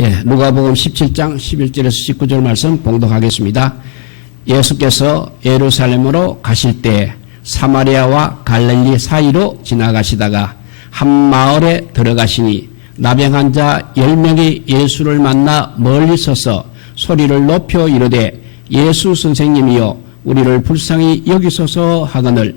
예, 누가복음 17장 11절에서 19절 말씀 봉독하겠습니다. 예수께서 예루살렘으로 가실 때 사마리아와 갈릴리 사이로 지나가시다가 한 마을에 들어가시니 나병한 자 10명이 예수를 만나 멀리 서서 소리를 높여 이르되 예수 선생님이여 우리를 불쌍히 여기소서 하거늘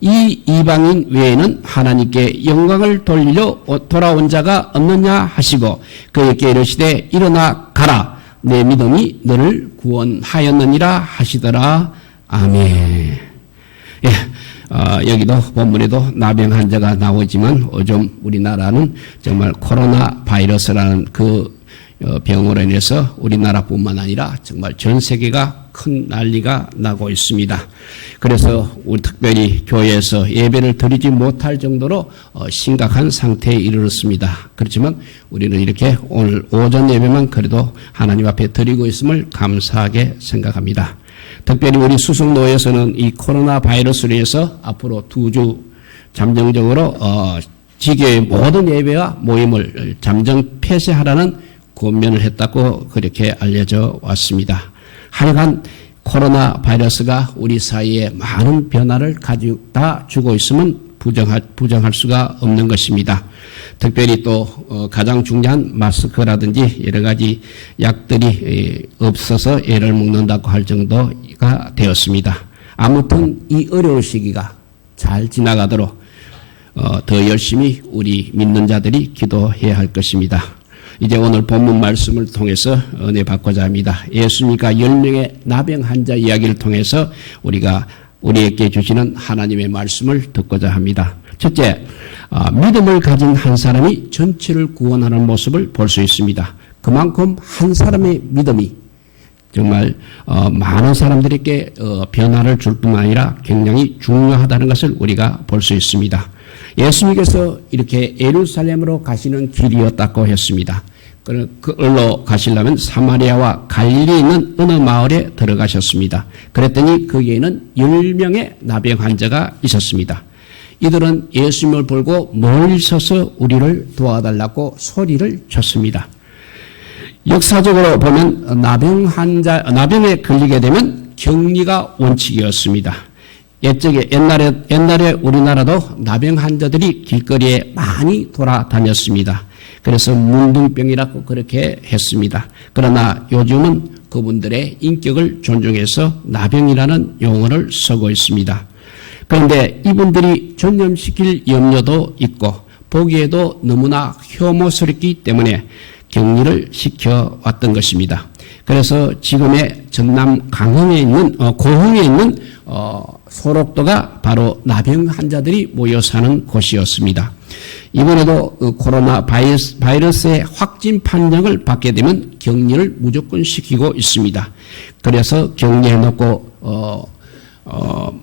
이 이방인 외에는 하나님께 영광을 돌리려 돌아온 자가 없느냐 하시고 그에게 이르시되 일어나 가라 내 믿음이 너를 구원하였느니라 하시더라 아멘. 예, 어, 여기도 본문에도 나병 환자가 나오지만 요즘 우리나라는 정말 코로나 바이러스라는 그 어, 병으로 인해서 우리나라뿐만 아니라 정말 전 세계가 큰 난리가 나고 있습니다. 그래서 우리 특별히 교회에서 예배를 드리지 못할 정도로 어, 심각한 상태에 이르렀습니다. 그렇지만 우리는 이렇게 오늘 오전 예배만 그래도 하나님 앞에 드리고 있음을 감사하게 생각합니다. 특별히 우리 수성노에서는 이 코로나 바이러스로 인해서 앞으로 두 주 잠정적으로 어, 지교의 모든 예배와 모임을 잠정 폐쇄하라는 권면을 했다고 그렇게 알려져 왔습니다. 하여간 코로나 바이러스가 우리 사이에 많은 변화를 가져다 주고 있으면 부정할, 부정할 수가 없는 것입니다. 특별히 또 어, 가장 중요한 마스크라든지 여러 가지 약들이 없어서 애를 먹는다고 할 정도가 되었습니다. 아무튼 이 어려운 시기가 잘 지나가도록 어, 더 열심히 우리 믿는 자들이 기도해야 할 것입니다. 이제 오늘 본문 말씀을 통해서 은혜 받고자 합니다. 예수님과 열명의 나병 환자 이야기를 통해서 우리가 우리에게 주시는 하나님의 말씀을 듣고자 합니다. 첫째, 아, 믿음을 가진 한 사람이 전체를 구원하는 모습을 볼 수 있습니다. 그만큼 한 사람의 믿음이 정말 어, 많은 사람들에게 어, 변화를 줄 뿐만 아니라 굉장히 중요하다는 것을 우리가 볼 수 있습니다. 예수님께서 이렇게 예루살렘으로 가시는 길이었다고 했습니다. 그걸로 가시려면 사마리아와 갈릴리에 있는 어느 마을에 들어가셨습니다. 그랬더니 거기에는 10명의 나병 환자가 있었습니다. 이들은 예수님을 보고 멀리 서서 우리를 도와달라고 소리를 쳤습니다. 역사적으로 보면 나병 환자, 나병에 걸리게 되면 격리가 원칙이었습니다. 옛적에 옛날에 옛날에 우리나라도 나병 환자들이 길거리에 많이 돌아다녔습니다. 그래서 문둥병이라고 그렇게 했습니다. 그러나 요즘은 그분들의 인격을 존중해서 나병이라는 용어를 쓰고 있습니다. 그런데 이분들이 전염시킬 염려도 있고 보기에도 너무나 혐오스럽기 때문에 격리를 시켜왔던 것입니다. 그래서 지금의 전남 강흥에 있는 어, 고흥에 있는 어, 소록도가 바로 나병 환자들이 모여 사는 곳이었습니다. 이번에도 그 코로나 바이러스, 바이러스의 확진 판정을 받게 되면 격리를 무조건 시키고 있습니다. 그래서 격리해 놓고 어, 어,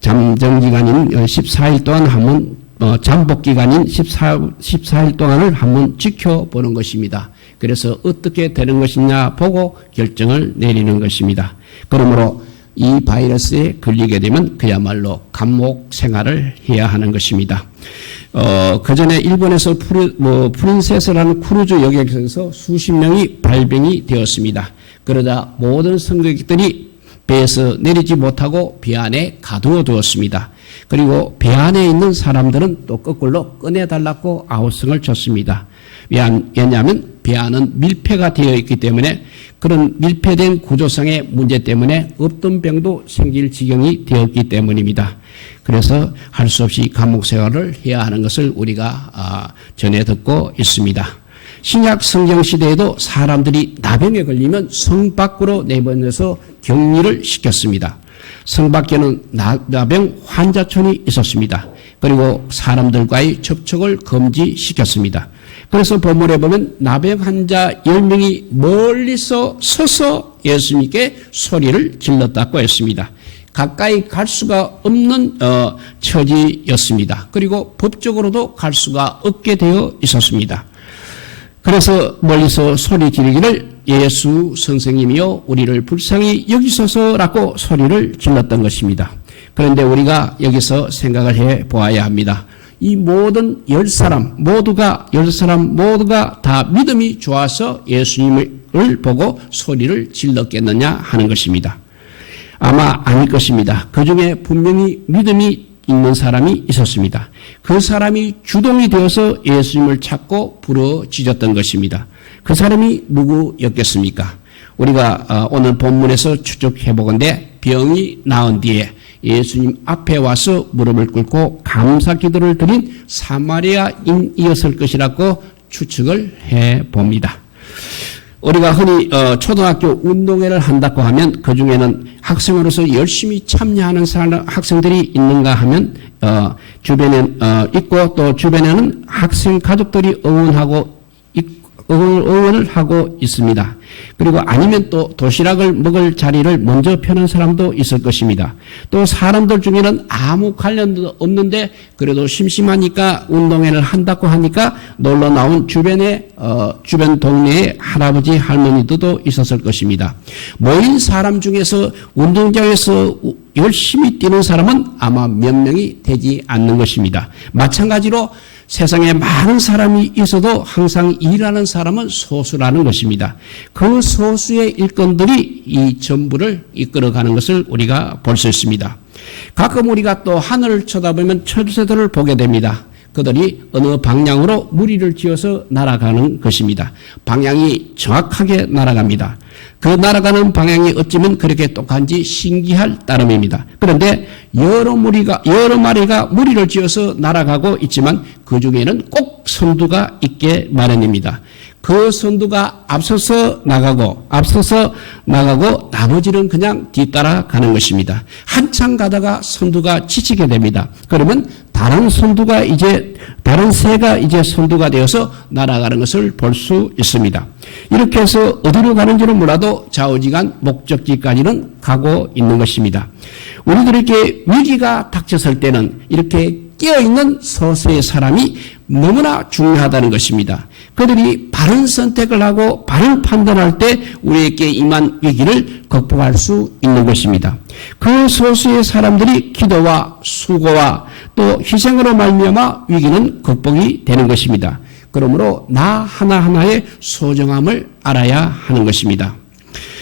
잠정 기간인 14일 동안 한번 어, 잠복 기간인 14, 14일 동안을 한번 지켜보는 것입니다. 그래서 어떻게 되는 것이냐 보고 결정을 내리는 것입니다. 그러므로 이 바이러스에 걸리게 되면 그야말로 감옥 생활을 해야 하는 것입니다. 어, 그 전에 일본에서 프리, 뭐, 프린세스라는 크루즈 여객에서 수십 명이 발병이 되었습니다. 그러자 모든 승객들이 배에서 내리지 못하고 배 안에 가두어 두었습니다. 그리고 배 안에 있는 사람들은 또 거꾸로 꺼내달라고 아우성을 쳤습니다. 왜냐하면 배 안은 밀폐가 되어 있기 때문에 그런 밀폐된 구조상의 문제 때문에 없던 병도 생길 지경이 되었기 때문입니다. 그래서 할 수 없이 감옥 생활을 해야 하는 것을 우리가 아, 전해 듣고 있습니다. 신약 성경 시대에도 사람들이 나병에 걸리면 성 밖으로 내보내서 격리를 시켰습니다. 성 밖에는 나병 환자촌이 있었습니다. 그리고 사람들과의 접촉을 금지시켰습니다. 그래서 본문에 보면 나병 환자 10명이 멀리서 서서 예수님께 소리를 질렀다고 했습니다. 가까이 갈 수가 없는 어, 처지였습니다. 그리고 법적으로도 갈 수가 없게 되어 있었습니다. 그래서 멀리서 소리 지르기를 예수 선생님이여 우리를 불쌍히 여기소서라고 소리를 질렀던 것입니다. 그런데 우리가 여기서 생각을 해 보아야 합니다. 이 모든 열 사람 모두가 열 사람 모두가 다 믿음이 좋아서 예수님을 보고 소리를 질렀겠느냐 하는 것입니다. 아마 아닐 것입니다. 그 중에 분명히 믿음이 있는 사람이 있었습니다. 그 사람이 주동이 되어서 예수님을 찾고 부르짖었던 것입니다. 그 사람이 누구였겠습니까? 우리가 어, 오늘 본문에서 추적해 보건대 병이 나은 뒤에 예수님 앞에 와서 무릎을 꿇고 감사 기도를 드린 사마리아인이었을 것이라고 추측을 해 봅니다. 우리가 흔히 어, 초등학교 운동회를 한다고 하면 그 중에는 학생으로서 열심히 참여하는 학생들이 있는가 하면 어, 주변에 어, 있고 또 주변에는 학생 가족들이 응원하고 있- 응원을 하고 있습니다. 그리고 아니면 또 도시락을 먹을 자리를 먼저 펴는 사람도 있을 것입니다. 또 사람들 중에는 아무 관련도 없는데 그래도 심심하니까 운동회를 한다고 하니까 놀러 나온 주변에 어, 주변 동네에 할아버지 할머니들도 있었을 것입니다. 모인 사람 중에서 운동장에서 우- 열심히 뛰는 사람은 아마 몇 명이 되지 않는 것입니다. 마찬가지로 세상에 많은 사람이 있어도 항상 일하는 사람은 소수라는 것입니다. 그 소수의 일꾼들이 이 전부를 이끌어가는 것을 우리가 볼 수 있습니다. 가끔 우리가 또 하늘을 쳐다보면 철새들을 보게 됩니다. 그들이 어느 방향으로 무리를 지어서 날아가는 것입니다. 방향이 정확하게 날아갑니다. 그 날아가는 방향이 어찌면 그렇게 똑한지 신기할 따름입니다. 그런데 여러 무리가 여러 마리가 무리를 지어서 날아가고 있지만 그 중에는 꼭 선두가 있게 마련입니다. 그 선두가 앞서서 나가고 앞서서 나가고 나머지는 그냥 뒤따라 가는 것입니다. 한참 가다가 선두가 지치게 됩니다. 그러면 다른 선두가 이제 다른 새가 이제 선두가 되어서 날아가는 것을 볼 수 있습니다. 이렇게 해서 어디로 가는지는 몰라도 좌우지간 목적지까지는 가고 있는 것입니다. 우리들에게 위기가 닥쳤을 때는 이렇게 깨어있는 서서의 사람이 너무나 중요하다는 것입니다. 그들이 바른 선택을 하고 바른 판단할 때 우리에게 임한 위기를 극복할 수 있는 것입니다. 그 소수의 사람들이 기도와 수고와 또 희생으로 말미암아 위기는 극복이 되는 것입니다. 그러므로 나 하나하나의 소중함을 알아야 하는 것입니다.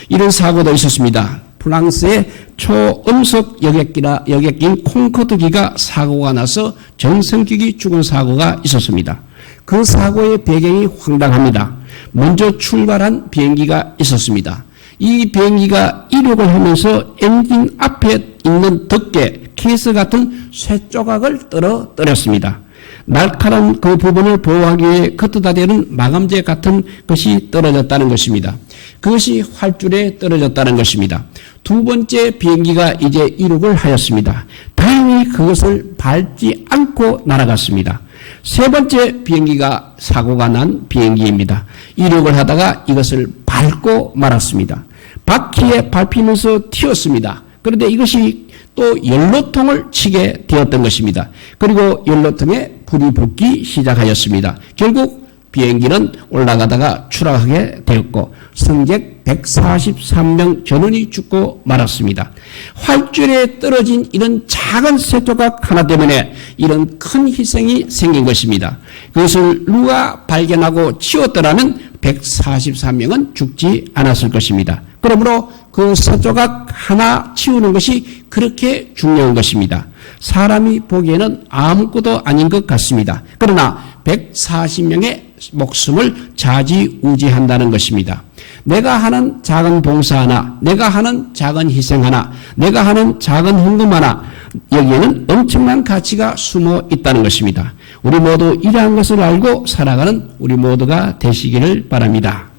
이런 사고도 있었습니다. 프랑스의 초음속 여객기라 여객기인 콩코드기가 사고가 나서 전성기기 죽은 사고가 있었습니다. 그 사고의 배경이 황당합니다. 먼저 출발한 비행기가 있었습니다. 이 비행기가 이륙을 하면서 엔진 앞에 있는 덮개, 케이스 같은 쇠 조각을 떨어뜨렸습니다. 날카로운 그 부분을 보호하기 위해 겉에다 대는 마감재 같은 것이 떨어졌다는 것입니다. 그것이 활줄에 떨어졌다는 것입니다. 두 번째 비행기가 이제 이륙을 하였습니다. 다행히 그것을 밟지 않고 날아갔습니다. 세 번째 비행기가 사고가 난 비행기입니다. 이륙을 하다가 이것을 밟고 말았습니다. 바퀴에 밟히면서 튀었습니다. 그런데 이것이 또 연료통을 치게 되었던 것입니다. 그리고 연료통에 불이 붙기 시작하였습니다. 결국 비행기는 올라가다가 추락하게 되었고 승객 143명 전원이 죽고 말았습니다. 활줄에 떨어진 이런 작은 쇠조각 하나 때문에 이런 큰 희생이 생긴 것입니다. 그것을 누가 발견하고 치웠더라면 143명은 죽지 않았을 것입니다. 그러므로 그 쇠조각 하나 치우는 것이 그렇게 중요한 것입니다. 사람이 보기에는 아무것도 아닌 것 같습니다. 그러나 140명의 목숨을 좌지우지한다는 것입니다. 내가 하는 작은 봉사 하나, 내가 하는 작은 희생 하나, 내가 하는 작은 헌금 하나, 여기에는 엄청난 가치가 숨어 있다는 것입니다. 우리 모두 이러한 것을 알고 살아가는 우리 모두가 되시기를 바랍니다.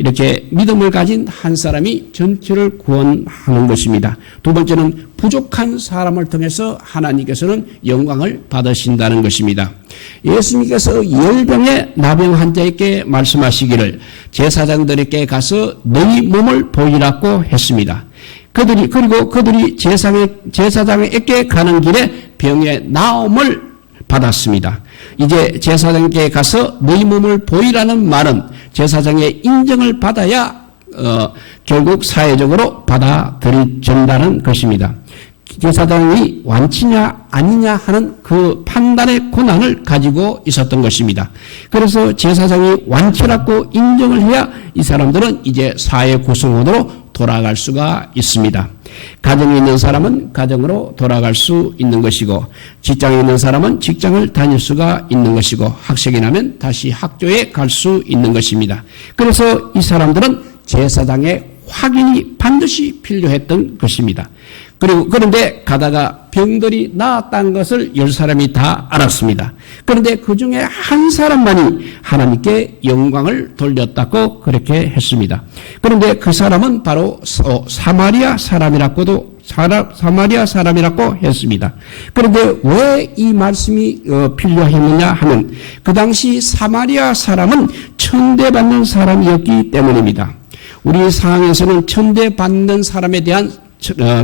이렇게 믿음을 가진 한 사람이 전체를 구원하는 것입니다. 두 번째는 부족한 사람을 통해서 하나님께서는 영광을 받으신다는 것입니다. 예수님께서 열병의 나병 환자에게 말씀하시기를 제사장들에게 가서 너희 몸을 보이라고 했습니다. 그들이 그리고 그들이 제사장에게 가는 길에 병의 나음을 받았습니다. 이제 제사장에게 가서 너희 몸을 보이라는 말은 제사장의 인정을 받아야 어, 결국 사회적으로 받아들여진다는 것입니다. 제사장이 완치냐 아니냐 하는 그 판단의 권한을 가지고 있었던 것입니다. 그래서 제사장이 완치라고 인정을 해야 이 사람들은 이제 사회 구성원으로 돌아갈 수가 있습니다. 가정에 있는 사람은 가정으로 돌아갈 수 있는 것이고 직장에 있는 사람은 직장을 다닐 수가 있는 것이고 학생이 나면 다시 학교에 갈 수 있는 것입니다. 그래서 이 사람들은 제사장의 확인이 반드시 필요했던 것입니다. 그리고 그런데 가다가 병들이 나았다는 것을 열 사람이 다 알았습니다. 그런데 그 중에 한 사람만이 하나님께 영광을 돌렸다고 그렇게 했습니다. 그런데 그 사람은 바로 사마리아 사람이라고도 사마리아 사람이라고 했습니다. 그런데 왜 이 말씀이 어, 필요했느냐 하면 그 당시 사마리아 사람은 천대받는 사람이었기 때문입니다. 우리 상황에서는 천대받는 사람에 대한 어,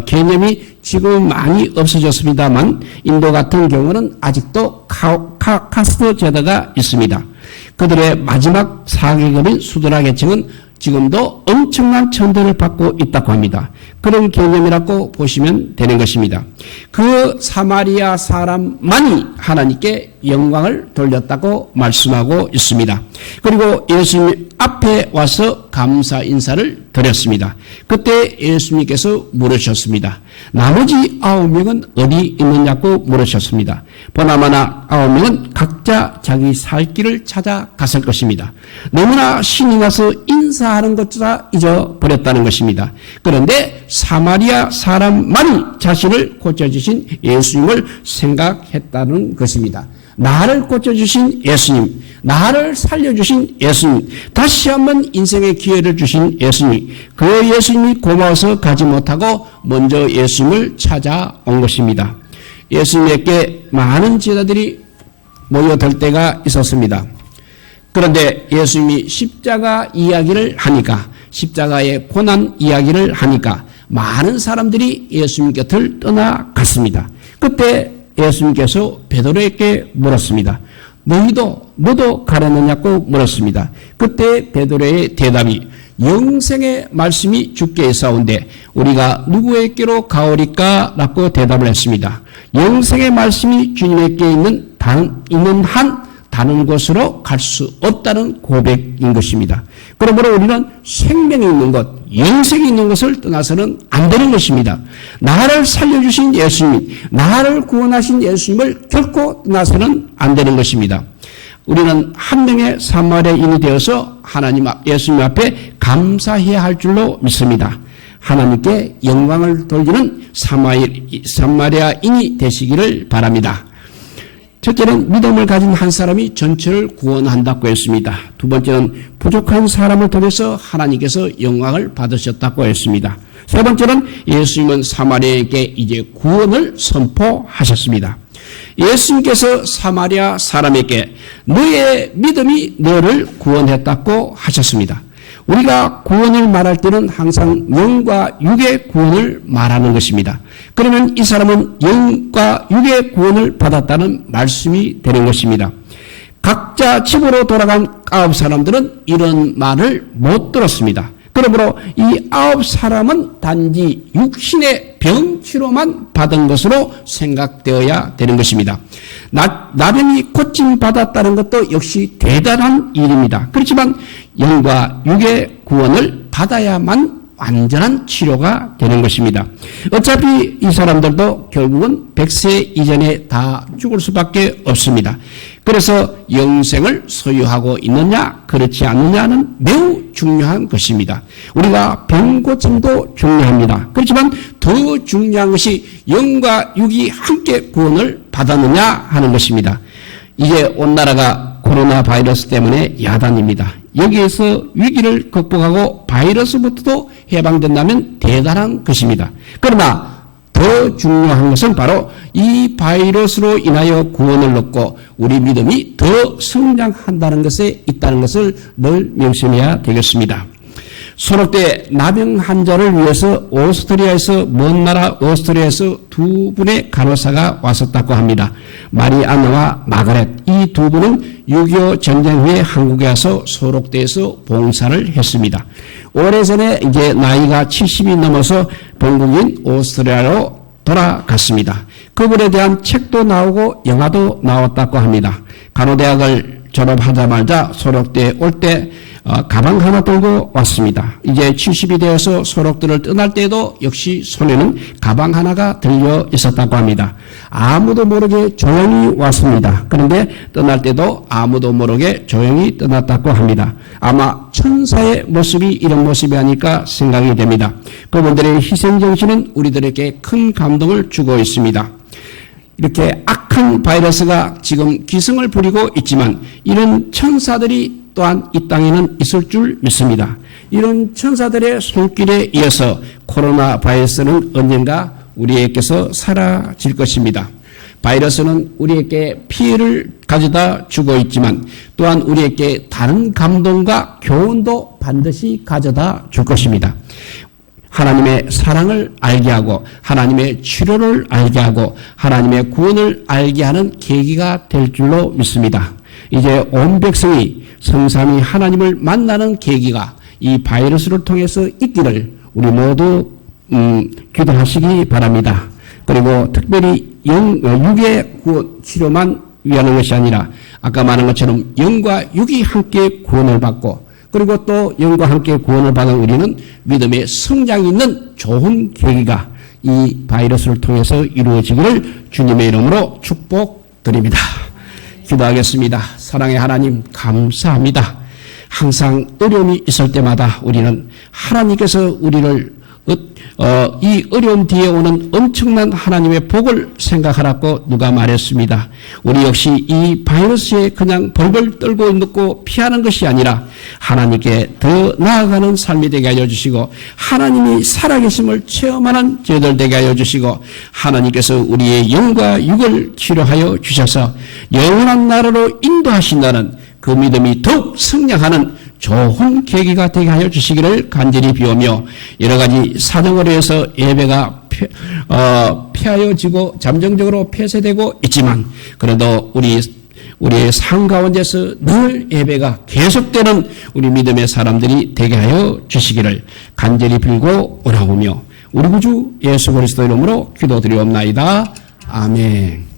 개념이 지금 많이 없어졌습니다만 인도 같은 경우는 아직도 카, 카스트 제도가 있습니다. 그들의 마지막 사계급인 수드라 계층은 지금도 엄청난 천대를 받고 있다고 합니다. 그런 개념이라고 보시면 되는 것입니다. 그 사마리아 사람만이 하나님께 영광을 돌렸다고 말씀하고 있습니다. 그리고 예수님 앞에 와서 감사 인사를 드렸습니다. 그때 예수님께서 물으셨습니다. 나머지 아홉 명은 어디 있느냐고 물으셨습니다. 보나마나 아홉 명은 각자 자기 살 길을 찾아 갔을 것입니다. 너무나 신이 나서 인사하는 것조차 잊어버렸다는 것입니다. 그런데 사마리아 사람만이 자신을 고쳐주신 예수님을 생각했다는 것입니다. 나를 고쳐주신 예수님, 나를 살려주신 예수님, 다시 한번 인생의 기회를 주신 예수님, 그 예수님이 고마워서 가지 못하고 먼저 예수님을 찾아온 것입니다. 예수님에게 많은 제자들이 모여들 때가 있었습니다. 그런데 예수님이 십자가 이야기를 하니까, 십자가의 고난 이야기를 하니까 많은 사람들이 예수님 곁을 떠나갔습니다. 그때 예수님께서 베드로에게 물었습니다. 너희도 너도 가려느냐고 물었습니다. 그때 베드로의 대답이 영생의 말씀이 주께 있사온데 우리가 누구에게로 가오리까? 라고 대답을 했습니다. 영생의 말씀이 주님에게 있는 단, 있는 한 다른 곳으로 갈 수 없다는 고백인 것입니다. 그러므로 우리는 생명이 있는 것, 영생이 있는 것을 떠나서는 안 되는 것입니다. 나를 살려주신 예수님, 나를 구원하신 예수님을 결코 떠나서는 안 되는 것입니다. 우리는 한 명의 사마리아인이 되어서 하나님 앞, 예수님 앞에 감사해야 할 줄로 믿습니다. 하나님께 영광을 돌리는 사마리아인이 되시기를 바랍니다. 첫째는 믿음을 가진 한 사람이 전체를 구원한다고 했습니다. 두 번째는 부족한 사람을 통해서 하나님께서 영광을 받으셨다고 했습니다. 세 번째는 예수님은 사마리아에게 이제 구원을 선포하셨습니다. 예수님께서 사마리아 사람에게 너의 믿음이 너를 구원했다고 하셨습니다. 우리가 구원을 말할 때는 항상 영과 육의 구원을 말하는 것입니다. 그러면 이 사람은 영과 육의 구원을 받았다는 말씀이 되는 것입니다. 각자 집으로 돌아간 아홉 사람들은 이런 말을 못 들었습니다. 그러므로 이 아홉 사람은 단지 육신의 병치료만 받은 것으로 생각되어야 되는 것입니다. 나, 나병이 고침 받았다는 것도 역시 대단한 일입니다. 그렇지만 영과 육의 구원을 받아야만 완전한 치료가 되는 것입니다. 어차피 이 사람들도 결국은 100세 이전에 다 죽을 수밖에 없습니다. 그래서 영생을 소유하고 있느냐 그렇지 않느냐는 매우 중요한 것입니다. 우리가 병고침도 중요합니다. 그렇지만 더 중요한 것이 영과 육이 함께 구원을 받았느냐 하는 것입니다. 이제 온 나라가 코로나 바이러스 때문에 야단입니다. 여기에서 위기를 극복하고 바이러스부터도 해방된다면 대단한 것입니다. 그러나 더 중요한 것은 바로 이 바이러스로 인하여 구원을 얻고 우리 믿음이 더 성장한다는 것에 있다는 것을 늘 명심해야 되겠습니다. 소록대 나병 환자를 위해서 오스트리아에서 먼 나라 오스트리아에서 두 분의 간호사가 왔었다고 합니다. 마리아나와 마가렛 이 두 분은 6.25 전쟁 후에 한국에 와서 소록대에서 봉사를 했습니다. 오래전에 이제 나이가 70이 넘어서 본국인 오스트리아로 돌아갔습니다. 그분에 대한 책도 나오고 영화도 나왔다고 합니다. 간호대학을 졸업하자마자 소록대에 올때 어, 가방 하나 들고 왔습니다. 이제 70이 되어서 소록들을 떠날 때도 역시 손에는 가방 하나가 들려 있었다고 합니다. 아무도 모르게 조용히 왔습니다. 그런데 떠날 때도 아무도 모르게 조용히 떠났다고 합니다. 아마 천사의 모습이 이런 모습이 아닐까 생각이 됩니다. 그분들의 희생정신은 우리들에게 큰 감동을 주고 있습니다. 이렇게 악한 바이러스가 지금 기승을 부리고 있지만 이런 천사들이 또한 이 땅에는 있을 줄 믿습니다. 이런 천사들의 손길에 이어서 코로나 바이러스는 언젠가 우리에게서 사라질 것입니다. 바이러스는 우리에게 피해를 가져다 주고 있지만 또한 우리에게 다른 감동과 교훈도 반드시 가져다 줄 것입니다. 하나님의 사랑을 알게 하고 하나님의 치료를 알게 하고 하나님의 구원을 알게 하는 계기가 될 줄로 믿습니다. 이제 온 백성이 성삼이 하나님을 만나는 계기가 이 바이러스를 통해서 있기를 우리 모두 음, 기도하시기 바랍니다. 그리고 특별히 영, 어, 육의 구원 치료만 위하는 것이 아니라 아까 말한 것처럼 영과 육이 함께 구원을 받고 그리고 또 영과 함께 구원을 받은 우리는 믿음의 성장이 있는 좋은 계기가 이 바이러스를 통해서 이루어지기를 주님의 이름으로 축복드립니다. 기도하겠습니다. 사랑의 하나님 감사합니다. 항상 어려움이 있을 때마다 우리는 하나님께서 우리를 어, 이 어려움 뒤에 오는 엄청난 하나님의 복을 생각하라고 누가 말했습니다. 우리 역시 이 바이러스에 그냥 벌벌 떨고 있고 피하는 것이 아니라 하나님께 더 나아가는 삶이 되게 하여 주시고 하나님이 살아계심을 체험하는 저희들 되게 하여 주시고 하나님께서 우리의 영과 육을 치료하여 주셔서 영원한 나라로 인도하신다는 그 믿음이 더욱 성장하는 좋은 계기가 되게 하여 주시기를 간절히 비우며 여러 가지 사정으로 해서 예배가 폐, 어, 폐하여지고 잠정적으로 폐쇄되고 있지만 그래도 우리 우리의 삶 가운데서 늘 예배가 계속되는 우리 믿음의 사람들이 되게 하여 주시기를 간절히 빌고 오라오며 우리 구주 예수 그리스도 이름으로 기도드리옵나이다. 아멘.